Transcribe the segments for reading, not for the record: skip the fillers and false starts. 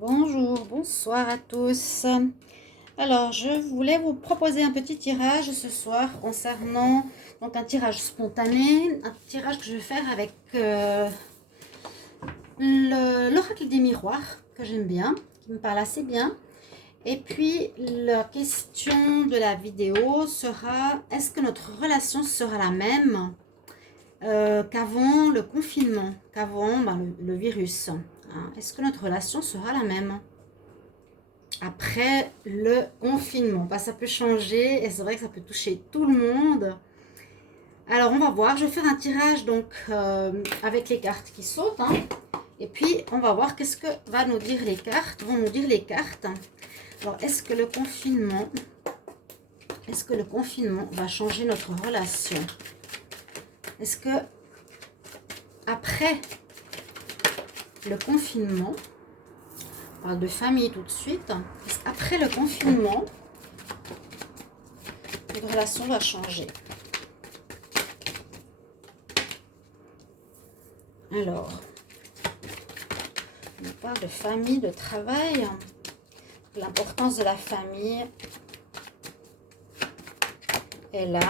Bonjour, bonsoir à tous. Alors, je voulais vous proposer un petit tirage ce soir concernant donc un tirage spontané, un tirage que je vais faire avec l'oracle des miroirs que j'aime bien, qui me parle assez bien. Et puis, la question de la vidéo sera: est-ce que notre relation sera la même qu'avant le confinement, qu'avant le virus, hein? Est-ce que notre relation sera la même après le confinement? Ça peut changer et c'est vrai que ça peut toucher tout le monde. Alors on va voir, je vais faire un tirage donc avec les cartes qui sautent, hein. Et puis on va voir qu'est-ce que vont nous dire les cartes. Alors est-ce que le confinement va changer notre relation? Est-ce que après le confinement, on parle de famille tout de suite, après le confinement, notre relation va changer? Alors, on parle de famille, de travail, l'importance de la famille est là.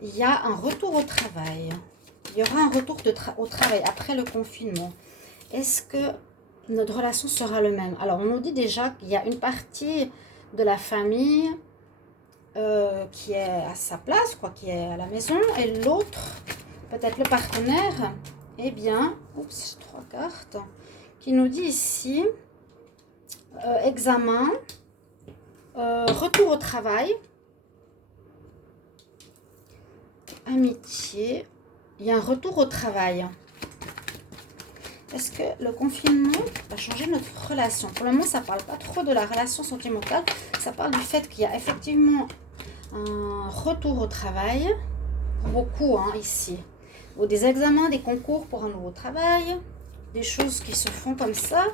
Il y a un retour au travail. Il y aura un retour au travail après le confinement. Est-ce que notre relation sera le même? Alors, on nous dit déjà qu'il y a une partie de la famille qui est à sa place, quoi, qui est à la maison, et l'autre, peut-être le partenaire, eh bien, oups, 3 cartes, qui nous dit ici, examen, retour au travail, amitié, il y a un retour au travail. Est-ce que le confinement va changer notre relation? Pour le moment, ça ne parle pas trop de la relation sentimentale, ça parle du fait qu'il y a effectivement un retour au travail, beaucoup hein, ici, ou des examens, des concours pour un nouveau travail, des choses qui se font comme ça.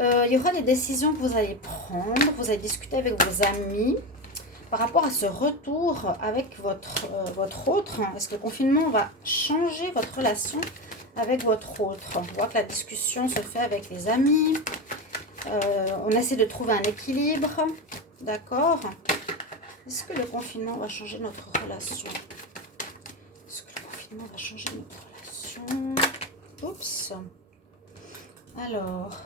Il y aura des décisions que vous allez prendre, vous allez discuter avec vos amis par rapport à ce retour avec votre autre. Est-ce que le confinement va changer votre relation avec votre autre? On voit que la discussion se fait avec les amis. On essaie de trouver un équilibre. D'accord? Est-ce que le confinement va changer notre relation? Est-ce que le confinement va changer notre relation? Oups. Alors,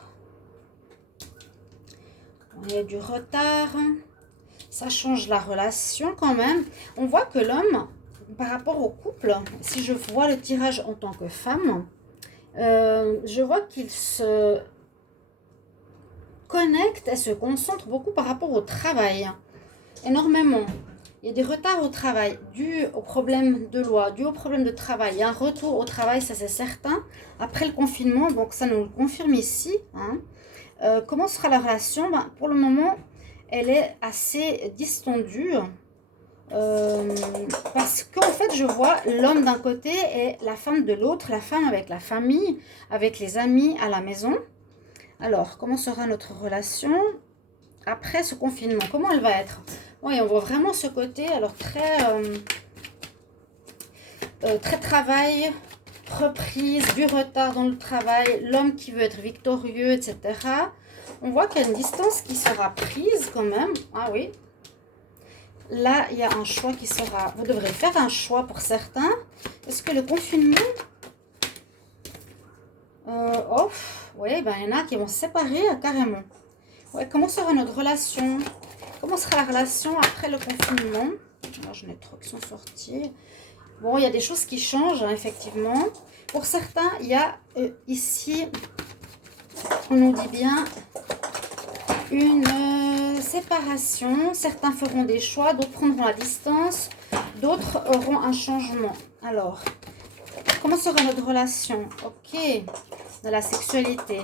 il y a du retard. Ça change la relation quand même. On voit que l'homme, par rapport au couple, si je vois le tirage en tant que femme, je vois qu'il se connecte et se concentre beaucoup par rapport au travail. Énormément. Il y a des retards au travail dus au problème de loi, dus au problème de travail. Il y a un retour au travail, ça c'est certain. Après le confinement, donc ça nous le confirme ici. Hein. Comment sera la relation? Pour le moment, elle est assez distendue. Parce qu'en fait, je vois l'homme d'un côté et la femme de l'autre. La femme avec la famille, avec les amis à la maison. Alors, comment sera notre relation après ce confinement? Comment elle va être? Oui, on voit vraiment ce côté, alors très travail, reprise, du retard dans le travail, l'homme qui veut être victorieux, etc. On voit qu'il y a une distance qui sera prise quand même. Ah oui. Là, il y a un choix qui sera... Vous devrez faire un choix pour certains. Est-ce que le confinement... oui, il y en a qui vont se séparer carrément. Ouais, comment sera notre relation? Comment sera la relation après le confinement? Là, j'en ai trop qui sont sortis. Bon, il y a des choses qui changent, hein, effectivement. Pour certains, il y a ici, on nous dit bien, une séparation. Certains feront des choix, d'autres prendront la distance, d'autres auront un changement. Alors, comment sera notre relation? Ok, dans la sexualité.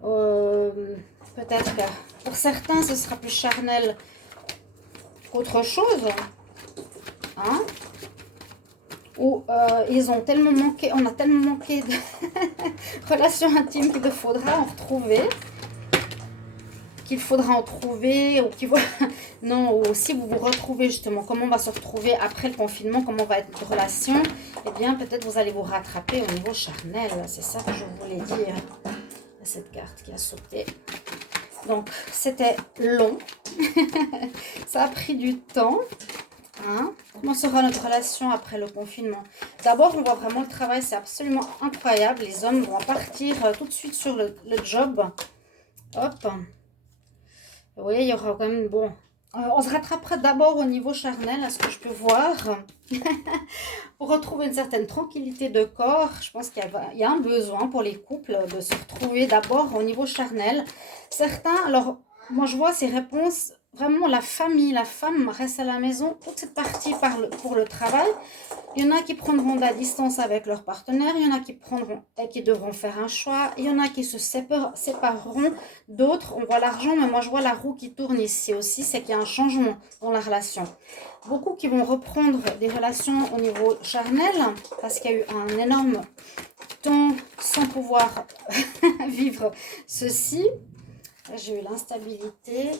Peut-être que pour certains, ce sera plus charnel qu'autre chose. Hein? Ou ils ont tellement manqué, on a tellement manqué de relations intimes qu'il faudra en retrouver. qu'il faudra en trouver ou qu'il va... non, ou si vous vous retrouvez justement, comment on va se retrouver après le confinement, comment va être notre relation, eh bien peut-être vous allez vous rattraper au niveau charnel. C'est ça que je voulais dire. Cette carte qui a sauté. Donc c'était long. Ça a pris du temps. Hein? Comment sera notre relation après le confinement? D'abord, on voit vraiment le travail, c'est absolument incroyable. Les hommes vont partir tout de suite sur le job. Hop. Oui, il y aura quand même... Bon, on se rattrapera d'abord au niveau charnel, à ce que je peux voir. Pour retrouver une certaine tranquillité de corps, je pense qu'il y a un besoin pour les couples de se retrouver d'abord au niveau charnel. Certains, alors, moi je vois ces réponses... Vraiment, la famille, la femme reste à la maison, toute cette partie pour le travail. Il y en a qui prendront de la distance avec leur partenaire, il y en a qui devront faire un choix, il y en a qui se sépareront, d'autres, on voit l'argent, mais moi je vois la roue qui tourne ici aussi, c'est qu'il y a un changement dans la relation. Beaucoup qui vont reprendre des relations au niveau charnel, parce qu'il y a eu un énorme temps sans pouvoir vivre ceci. J'ai eu l'instabilité.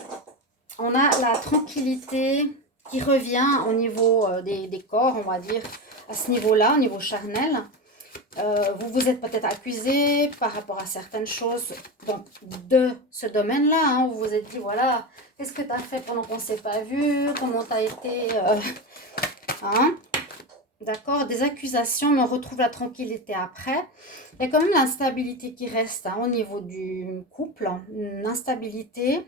On a la tranquillité qui revient au niveau des corps, on va dire, à ce niveau-là, au niveau charnel. Vous vous êtes peut-être accusé par rapport à certaines choses donc, de ce domaine-là. Hein, vous vous êtes dit, voilà, qu'est-ce que tu as fait pendant qu'on ne s'est pas vu? Comment tu as été... hein? D'accord, des accusations, mais on retrouve la tranquillité après. Il y a quand même l'instabilité qui reste hein, au niveau du couple, une instabilité.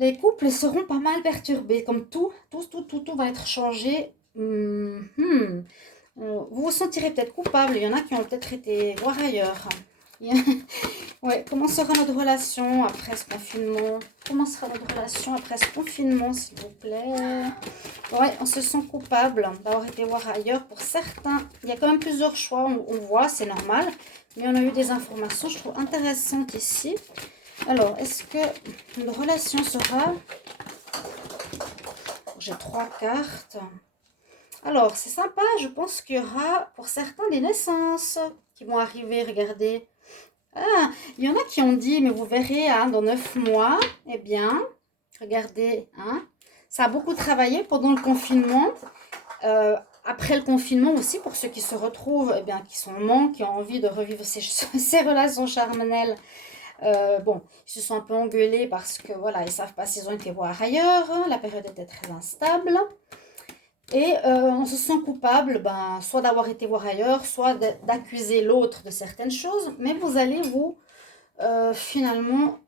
Les couples seront pas mal perturbés, comme tout va être changé. Vous vous sentirez peut-être coupable, il y en a qui ont peut-être été voir ailleurs. Ouais, comment sera notre relation après ce confinement? Comment sera notre relation après ce confinement, s'il vous plaît? Ouais, on se sent coupable d'avoir été voir ailleurs. Pour certains, il y a quand même plusieurs choix, on voit, c'est normal. Mais on a eu des informations, je trouve, intéressantes ici. Alors, est-ce que une relation sera... J'ai 3 cartes. Alors, c'est sympa. Je pense qu'il y aura pour certains des naissances qui vont arriver. Regardez. Ah, il y en a qui ont dit, mais vous verrez, hein, dans 9 mois, eh bien, regardez, hein, ça a beaucoup travaillé pendant le confinement. Après le confinement aussi, pour ceux qui se retrouvent, eh bien, qui sont en manque, qui ont envie de revivre ces relations charnelles. Bon, ils se sont un peu engueulés parce que voilà, ils savent pas s'ils ont été voir ailleurs. Hein, la période était très instable. Et on se sent coupable, ben, soit d'avoir été voir ailleurs, soit d'accuser l'autre de certaines choses. Mais vous allez vous finalement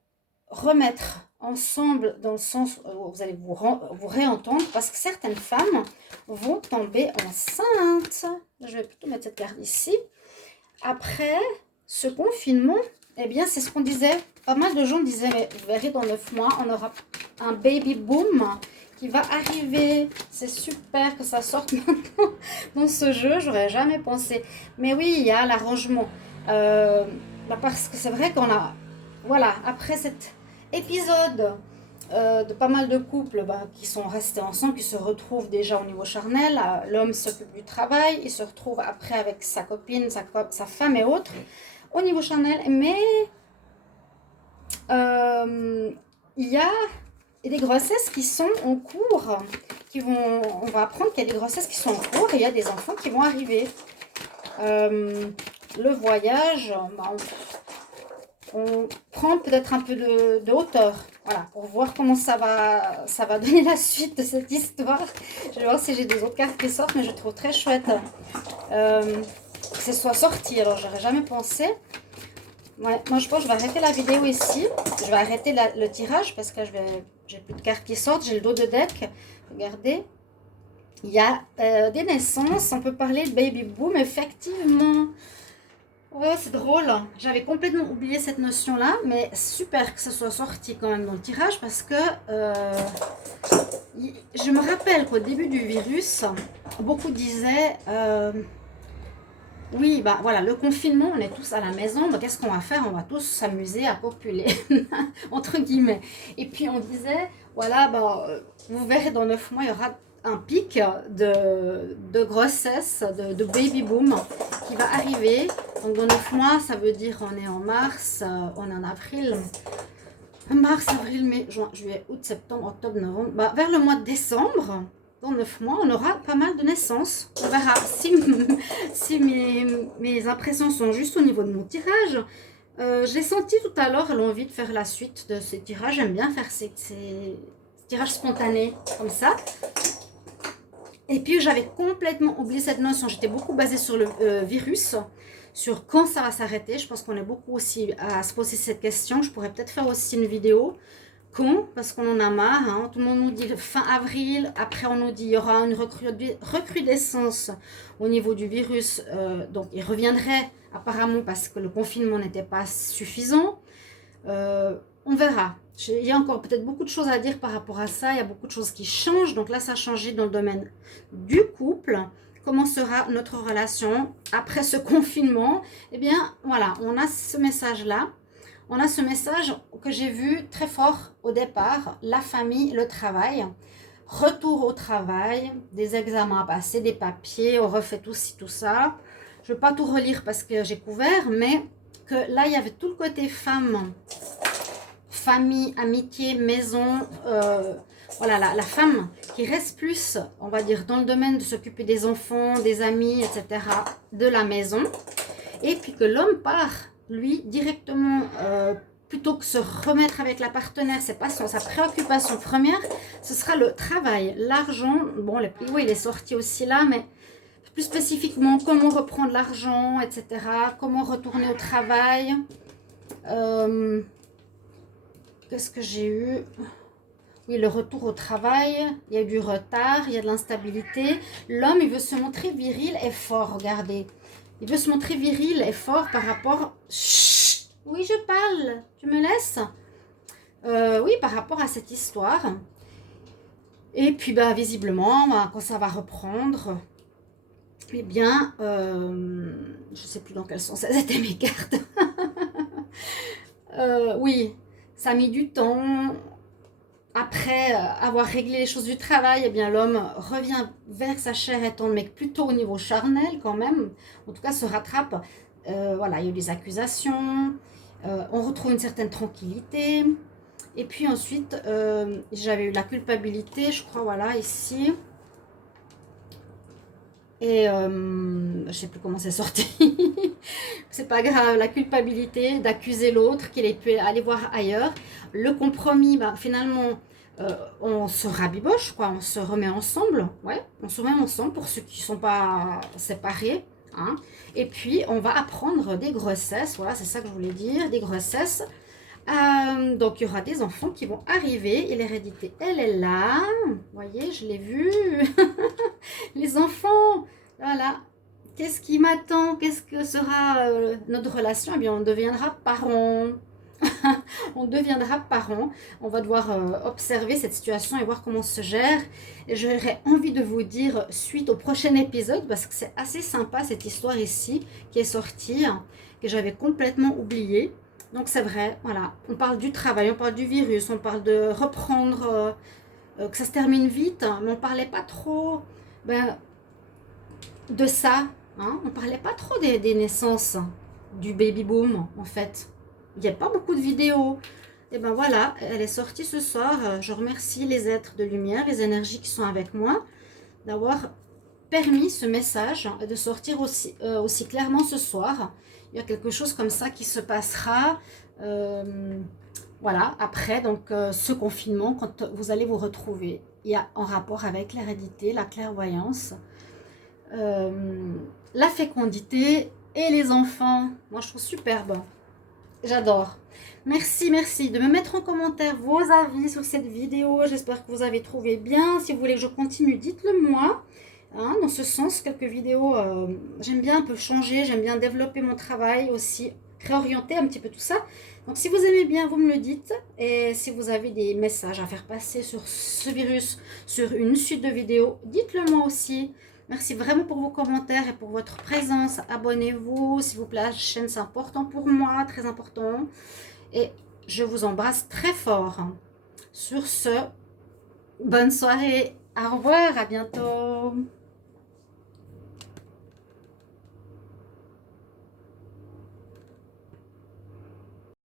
remettre ensemble dans le sens où vous allez vous réentendre parce que certaines femmes vont tomber enceintes. Je vais plutôt mettre cette carte ici. Après ce confinement, eh bien, c'est ce qu'on disait. Pas mal de gens disaient, mais vous verrez, dans 9 mois, on aura un baby boom qui va arriver. C'est super que ça sorte maintenant dans ce jeu. J'aurais jamais pensé. Mais oui, il y a l'arrangement. Parce que c'est vrai qu'on a... Voilà, après cet épisode de pas mal de couples qui sont restés ensemble, qui se retrouvent déjà au niveau charnel. L'homme s'occupe du travail. Il se retrouve après avec sa copine, sa femme et autres. Au niveau charnel, mais il y a des grossesses qui sont en cours, on va apprendre qu'il y a des grossesses qui sont en cours et il y a des enfants qui vont arriver. Le voyage, on prend peut-être un peu de hauteur, voilà, pour voir comment ça va donner la suite de cette histoire. Je vais voir si j'ai des autres cartes qui sortent, mais je trouve très chouette que ce soit sorti, alors j'aurais jamais pensé. Ouais, moi je pense que je vais arrêter la vidéo ici. Je vais arrêter le tirage parce que j'ai plus de cartes qui sortent. J'ai le dos de deck. Regardez. Il y a des naissances. On peut parler de baby boom, effectivement. Oh, c'est drôle. J'avais complètement oublié cette notion-là. Mais super que ça soit sorti quand même dans le tirage parce que je me rappelle qu'au début du virus, beaucoup disaient... oui, bah voilà, le confinement, on est tous à la maison, bah, qu'est-ce qu'on va faire? On va tous s'amuser à copuler, entre guillemets. Et puis on disait, voilà, bah, vous verrez dans 9 mois, il y aura un pic de grossesse, de baby boom qui va arriver. Donc dans 9 mois, ça veut dire on est en mars, on est en avril. Mars, avril, mai, juin, juillet, août, septembre, octobre, novembre. Bah, vers le mois de décembre, dans 9 mois, on aura pas mal de naissances. On verra si, si mes impressions sont juste au niveau de mon tirage. J'ai senti tout à l'heure l'envie de faire la suite de ces tirages. J'aime bien faire ces tirages spontanés comme ça. Et puis j'avais complètement oublié cette notion. J'étais beaucoup basée sur le virus, sur quand ça va s'arrêter. Je pense qu'on est beaucoup aussi à se poser cette question. Je pourrais peut-être faire aussi une vidéo. Quand, parce qu'on en a marre, hein. Tout le monde nous dit fin avril, après on nous dit il y aura une recrudescence au niveau du virus, donc il reviendrait apparemment parce que le confinement n'était pas suffisant. On verra. Il y a encore peut-être beaucoup de choses à dire par rapport à ça, il y a beaucoup de choses qui changent, donc là ça a changé dans le domaine du couple. Comment sera notre relation après ce confinement? Eh bien voilà, on a ce message-là. On a ce message que j'ai vu très fort au départ, la famille, le travail, retour au travail, des examens à passer, des papiers, on refait tout ci, tout ça. Je ne vais pas tout relire parce que j'ai couvert, mais que là, il y avait tout le côté femme, famille, amitié, maison, voilà, la femme qui reste plus, on va dire, dans le domaine de s'occuper des enfants, des amis, etc., de la maison, et puis que l'homme part lui, directement, plutôt que se remettre avec la partenaire, c'est pas sa préoccupation première, ce sera le travail, l'argent. Bon, le PIO, il est sorti aussi là, mais plus spécifiquement, comment reprendre l'argent, etc. Comment retourner au travail. Qu'est-ce que j'ai eu? Oui, le retour au travail, il y a eu du retard, il y a de l'instabilité. L'homme, il veut se montrer viril et fort, regardez. Il veut se montrer viril et fort par rapport... Chut, oui, je parle. Tu me laisses? Oui, par rapport à cette histoire. Et puis, bah, visiblement, quand ça va reprendre, eh bien, je ne sais plus dans quel sens elles étaient mes cartes. Oui, ça a mis du temps. Après avoir réglé les choses du travail, eh bien l'homme revient vers sa chair et tendre, mais plutôt au niveau charnel quand même. En tout cas, se rattrape. Voilà, il y a eu des accusations. On retrouve une certaine tranquillité. Et puis ensuite, j'avais eu la culpabilité, je crois, voilà, ici. Et je ne sais plus comment c'est sorti. C'est pas grave, la culpabilité d'accuser l'autre, qu'il ait pu aller voir ailleurs. Le compromis, bah, finalement, on se rabiboche, quoi. On se remet ensemble. Ouais, on se remet ensemble pour ceux qui ne sont pas séparés. Hein. Et puis, on va apprendre des grossesses. Voilà, c'est ça que je voulais dire, des grossesses. Donc, il y aura des enfants qui vont arriver. Et l'hérédité, elle est là. Vous voyez, je l'ai vu. Les enfants, voilà. Qu'est-ce qui m'attend? Qu'est-ce que sera notre relation? Eh bien, on deviendra parents. On deviendra parents. On va devoir observer cette situation et voir comment on se gère. Et j'aurais envie de vous dire suite au prochain épisode, parce que c'est assez sympa cette histoire ici qui est sortie, que j'avais complètement oubliée. Donc c'est vrai, voilà. On parle du travail, on parle du virus, on parle de reprendre, que ça se termine vite, mais on ne parlait pas trop de ça. Hein. On ne parlait pas trop des naissances, du baby boom en fait. Il n'y a pas beaucoup de vidéos. Et ben voilà, elle est sortie ce soir. Je remercie les êtres de lumière, les énergies qui sont avec moi, d'avoir permis ce message de sortir aussi clairement ce soir. Il y a quelque chose comme ça qui se passera voilà, après donc ce confinement, quand vous allez vous retrouver. Il y a en rapport avec l'hérédité, la clairvoyance, la fécondité et les enfants. Moi je trouve superbe. J'adore. Merci, merci de me mettre en commentaire vos avis sur cette vidéo. J'espère que vous avez trouvé bien. Si vous voulez que je continue, dites-le moi. Hein, dans ce sens, quelques vidéos, j'aime bien un peu changer, j'aime bien développer mon travail aussi, réorienter un petit peu tout ça. Donc si vous aimez bien, vous me le dites. Et si vous avez des messages à faire passer sur ce virus, sur une suite de vidéos, dites-le moi aussi. Merci vraiment pour vos commentaires et pour votre présence. Abonnez-vous, s'il vous plaît, la chaîne, c'est important pour moi, très important. Et je vous embrasse très fort. Sur ce, bonne soirée. Au revoir, à bientôt.